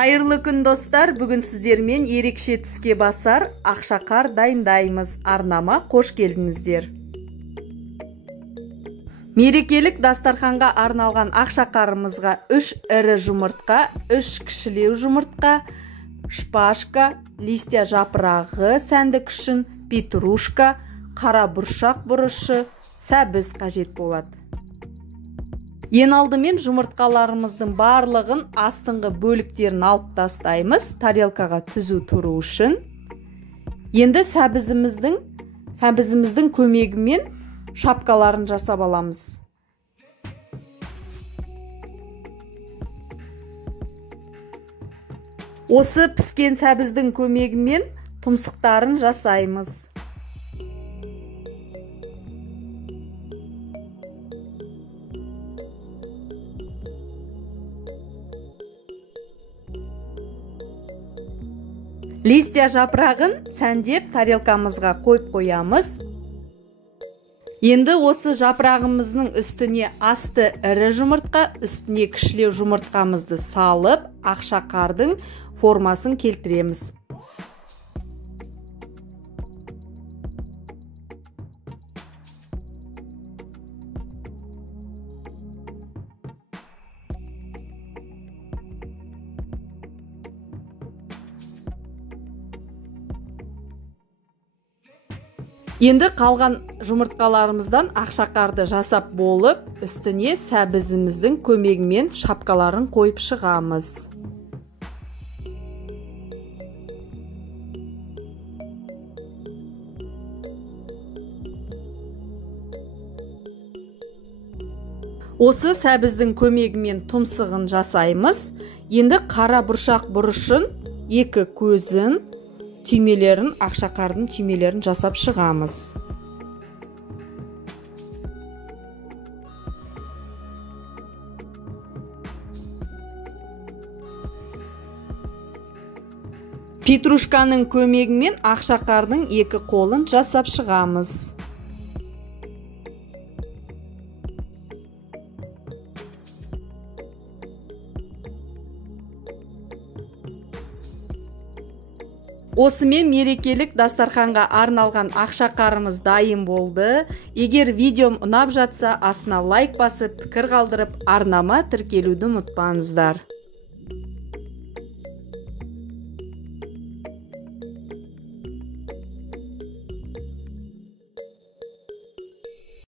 Кайырлы күн достар, бүгін сіздермен ерекше тіске басар ақшақар дайындаймыз. Арнама қош келдіңіздер. Мерекелік дастарханға арналған ақшақарымызға 3 ірі жұмыртқа, 3 кішілеу жұмыртқа, шпажка, листья жапырағы сәндік үшін, петрушка, қара бұршақ бұрышы, сәбіз қажет болады. Ең алдымен жұмыртқаларымыздың барлығын астыңғы бөліктерін алып тастаймыз, тарелкаға түзу тұру үшін. Енді сәбізіміздің көмегімен шапкаларын жасап аламыз. Осы піскен сәбіздің көмегімен тұмсықтарын жасаймыз. Листья жапырағын сәндеп тарелкамызға қойып қоямыз. Енді осы жапырағымыздың үстіне асты ірі жұмыртқа, үстіне кішілеу жұмыртқамызды салып, ақшақардың формасын келтіреміз. Енді қалған жұмыртқаларымыздан ақшақарды жасап болып, үстіне сәбізіміздің көмегімен шапкаларын қойып шығамыз. Осы сәбіздің көмегімен тұмсығын жасаймыз. Енді қара бұршақ бұрышын, екі көзін, түймелерін, ақшақардың түймелерін жасап шығамыз. Петрушканың көмегімен ақшақардың екі қолын жасап шығамыз. Осымен мерекелік дастарханға арналған ақшақарымыз дайын болды. Егер видеом ұнап жатса, астына лайк басып, пікір қалдырып, арнама тіркелуді ұмытпаңыздар.